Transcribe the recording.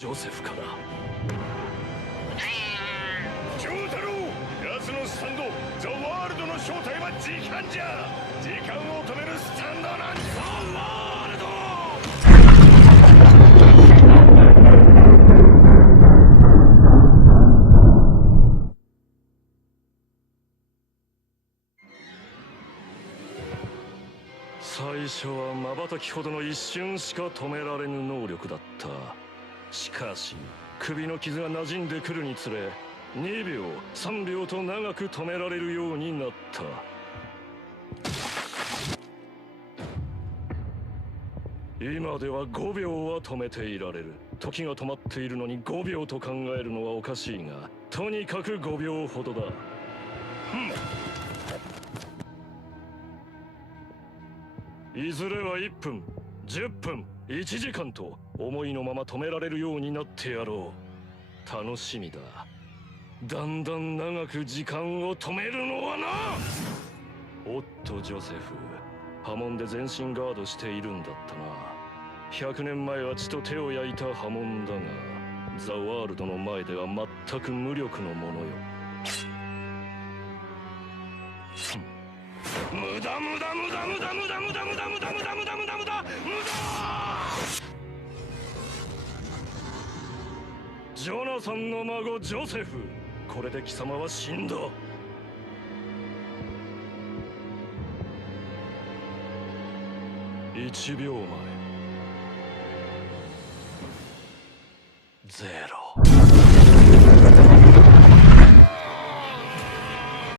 ジョセフから。長太郎、奴のスタンド、ザ・ワールドの正体は時間じゃ。時間を止めるスタンドなんだ。ザ・ワールド。最初は瞬きほどの一瞬しか止められぬ能力だった。しかし首の傷が馴染んでくるにつれ、2秒3秒と長く止められるようになった。今では5秒は止めていられる。時が止まっているのに5秒と考えるのはおかしいが、とにかく5秒ほどだ。いずれは1分、10分、1時間と思いのまま止められるようになってやろう。楽しみだ。だんだん長く時間を止めるのはな。おっとジョセフ、波紋で全身ガードしているんだったな。100年前は血と手を焼いた波紋だが、ザ・ワールドの前では全く無力のものよ。無駄無駄無駄無駄無駄無駄無駄無駄無駄無駄無駄無駄無駄無駄。ジョナサンの孫ジョセフ、これで貴様は死んだ。1秒前。0。